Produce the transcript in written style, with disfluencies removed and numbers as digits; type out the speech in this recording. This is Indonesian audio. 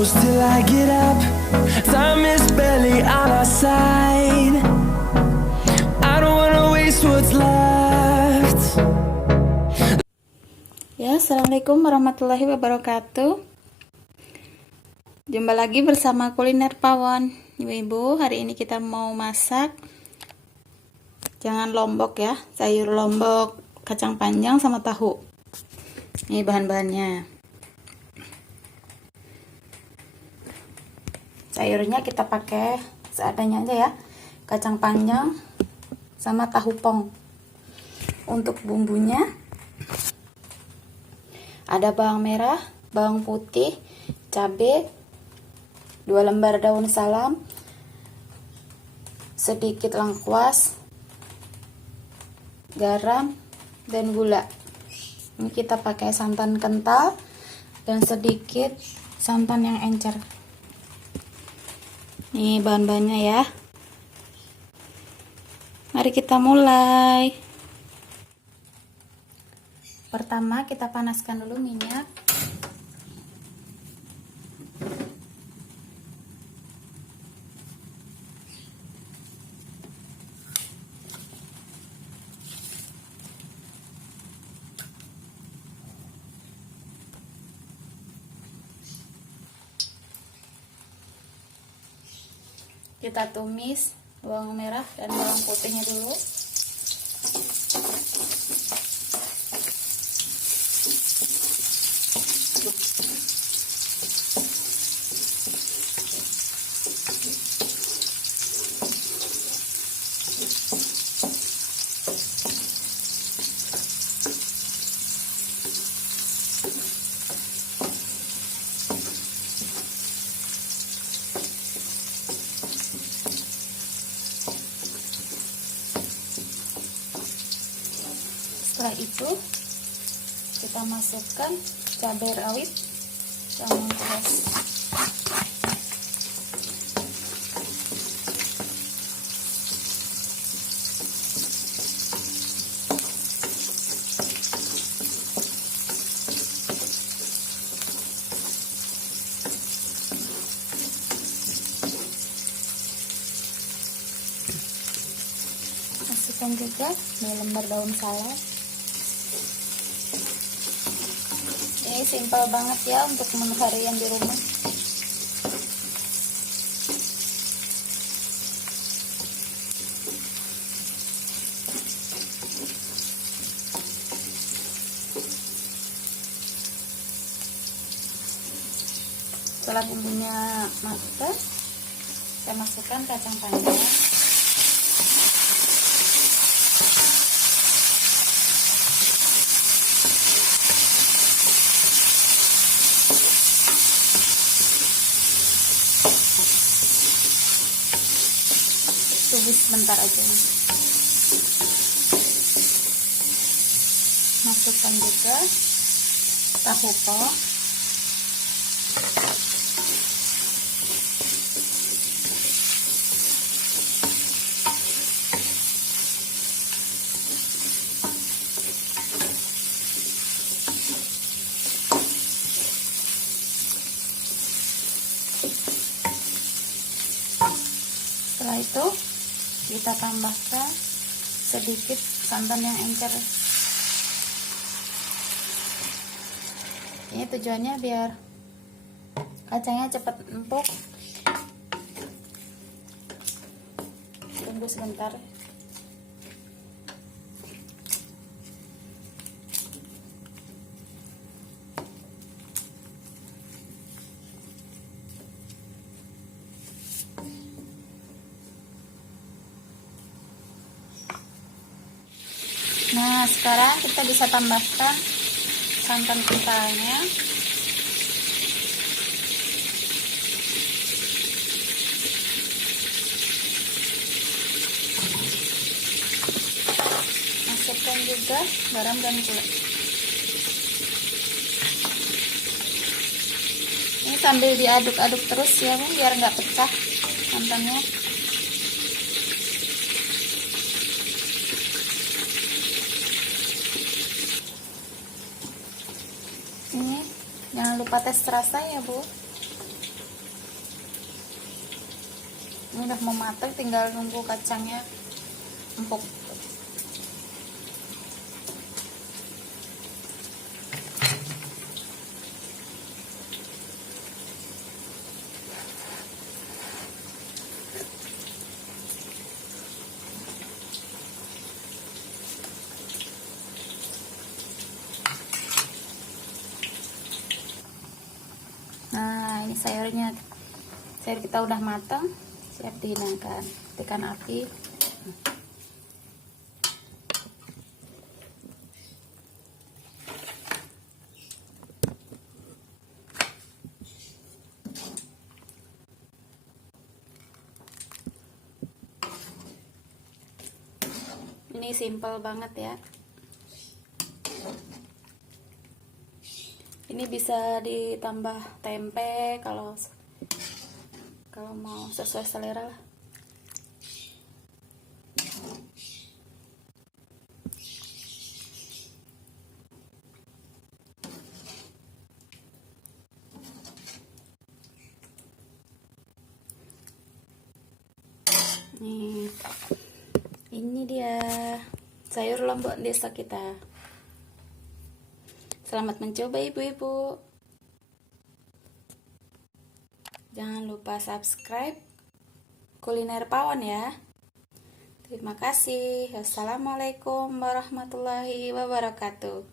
close till I get up. Time is barely on our side. I don't wanna waste what's left. Ya, assalamualaikum warahmatullahi wabarakatuh. Jumpa lagi bersama Kuliner Pawon. Ibu-ibu, hari ini kita mau masak jangan lombok ya, sayur lombok, kacang panjang sama tahu. Ini bahan-bahannya. Sayurnya kita pakai seadanya aja ya, kacang panjang sama tahu pong. Untuk bumbunya ada bawang merah, bawang putih, cabai, 2 lembar daun salam, sedikit lengkuas, garam, dan gula. Ini kita pakai santan kental dan sedikit santan yang encer. Ini bahan-bahannya ya. Mari kita mulai. Pertama kita panaskan dulu minyak. Kita tumis bawang merah dan bawang putihnya dulu. Setelah itu kita masukkan cabai rawit yang mengkeras. Masukkan juga 2 lembar daun salam. Ini simpel banget ya untuk menu harian di rumah. Setelah bumbunya matang, saya masukkan kacang panjang. Tumis sebentar aja. Masukkan juga tahu pong. Setelah itu kita tambahkan sedikit santan yang encer. Ini tujuannya biar kacangnya cepat empuk. Tunggu sebentar. Nah, sekarang kita bisa tambahkan santan kentalnya. Masukkan juga garam dan gula. Ini sambil diaduk-aduk terus ya, biar nggak pecah santannya. Ini jangan lupa tes rasa ya Bu. Ini udah mau matang, tinggal nunggu kacangnya empuk. Nah, ini sayur kita udah matang, siap dihidangkan. Tekan api. Ini simple banget ya. Ini bisa ditambah tempe kalau mau, sesuai selera lah. Nih, ini dia sayur lombok desa kita. Selamat mencoba ibu-ibu. Jangan lupa subscribe Kuliner Pawon ya. Terima kasih. Wassalamualaikum warahmatullahi wabarakatuh.